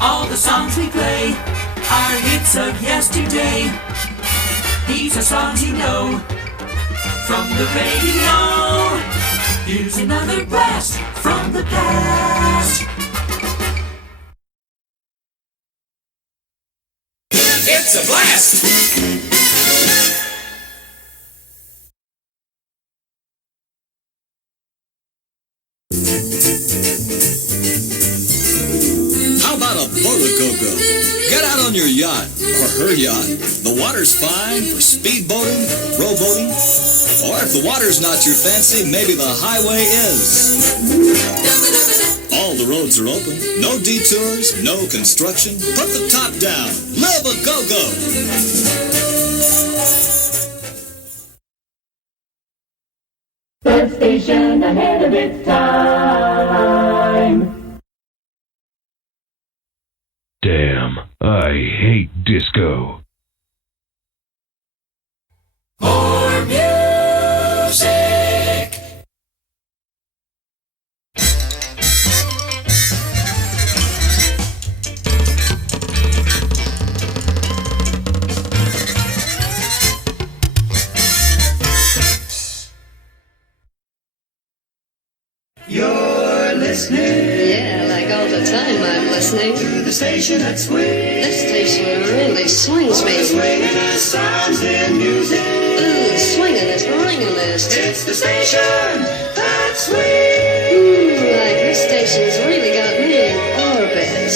All the songs we play are hits of yesterday. These are songs you know from the radio. Here's another blast from the past. It's a blast! How about a boat go-go? Get out on your yacht, or her yacht. The water's fine for speedboating, rowboating, or if the water's not your fancy, maybe the highway is. All the roads are open, no detours, no construction. Put the top down, live a go-go! The station ahead of its time. Damn, I hate disco. More music. You're listening. Yeah, like all the time I'm listening. To the station that swings. This station really swings me. Swinging the sounds and music. Ooh, swinging is ringing-ist. It's the station that swings. Ooh, like this station's really got me in orbit.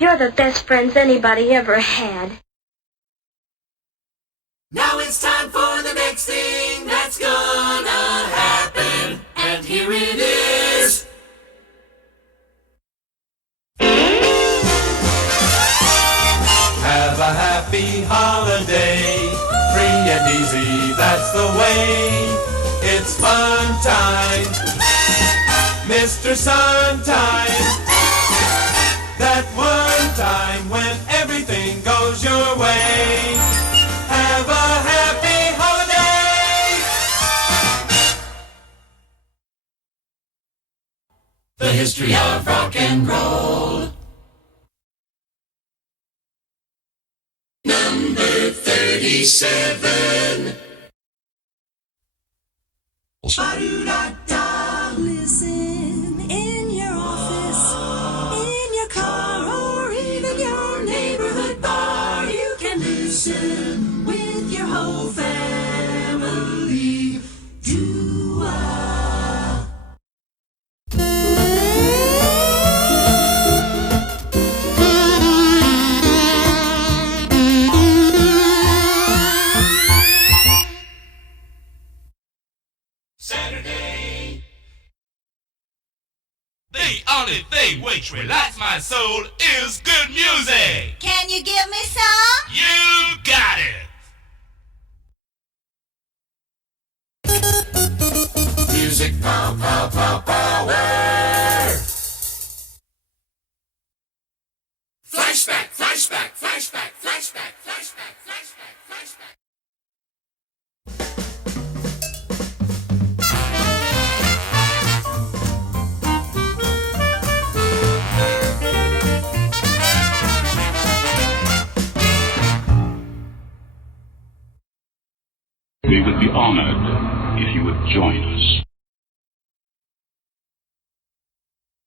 You're the best friends anybody ever had. Now it's time for the next thing that's gonna happen. And here it is. Have a happy holiday, free and easy, that's the way. It's fun time, Mr. Suntime. That one time when everything goes your way. Have a happy holiday! The history of rock and roll. Number 37. Ba-do-da-da. Listen in your office, in your car, or even your neighborhood bar. You can listen with your whole family. Do-a. Saturday. The only thing which relaxes my soul is good music. Can you give me some? You got it. Music power, power, power, power. Flashback, flashback, flashback, flashback, flashback, flashback, flashback. We would be honored if you would join us.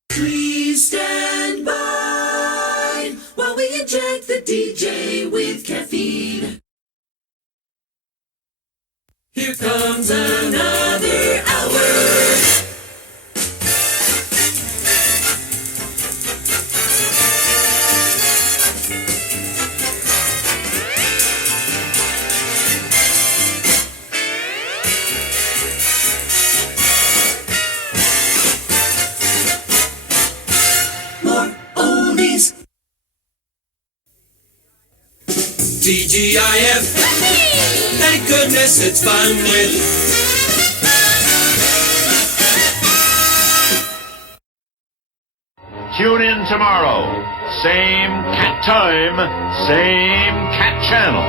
Please stand by while we inject the DJ with caffeine. Here comes another hour. More oldies. TGIF. Thank goodness it's fun with. Tune in tomorrow. Same cat time, same cat channel.